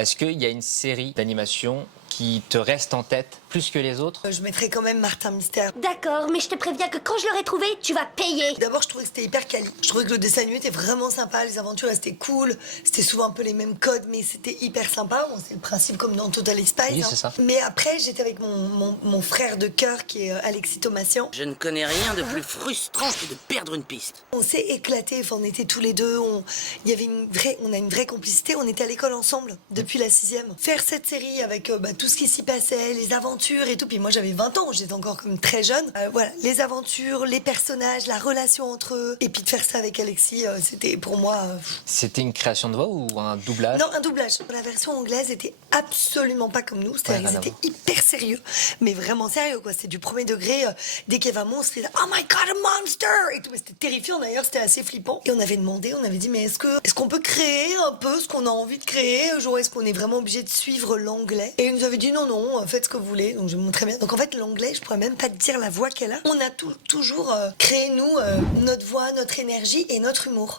Est-ce qu'il y a une série d'animation qui te reste en tête plus que les autres? Je mettrais quand même Martin Mystère. D'accord, mais je te préviens que quand je l'aurai trouvé, tu vas payer. D'abord, je trouvais que c'était hyper quali. Je trouvais que le dessin animé était vraiment sympa, les aventures c'était cool. C'était souvent un peu les mêmes codes, mais c'était hyper sympa. Bon, c'est le principe comme dans Total Spies. Oui, c'est ça. Mais après, j'étais avec mon frère de cœur qui est Alexis Thomasian. Je ne connais rien de plus frustrant que de perdre une piste. On s'est éclatés, enfin, on était tous les deux, il y avait on a une vraie complicité, on était à l'école ensemble depuis la 6e. Faire cette série avec tout ce qui s'y passait, les aventures et tout, puis moi j'avais 20 ans, j'étais encore comme très jeune. Voilà, les aventures, les personnages, la relation entre eux, et puis de faire ça avec Alexis, c'était pour moi... C'était une création de voix ou un doublage? Non, un doublage. La version anglaise était absolument pas comme nous, c'est-à-dire qu'ils étaient hyper sérieux, mais vraiment sérieux quoi, c'était du premier degré, dès qu'il y avait un monstre, ils disaient « Oh my god, a monster !» et tout, c'était terrifiant d'ailleurs, c'était assez flippant. Et on avait demandé, on avait dit mais est-ce qu'on peut créer un peu ce qu'on a envie de créer, genre est-ce qu'on est vraiment obligé de suivre l'anglais? Et ils nous avaient dit non, faites ce que vous voulez, donc je me montrais bien. Donc en fait l'anglais, je pourrais même pas te dire la voix qu'elle a. On a toujours créé nous notre voix, notre énergie et notre humour.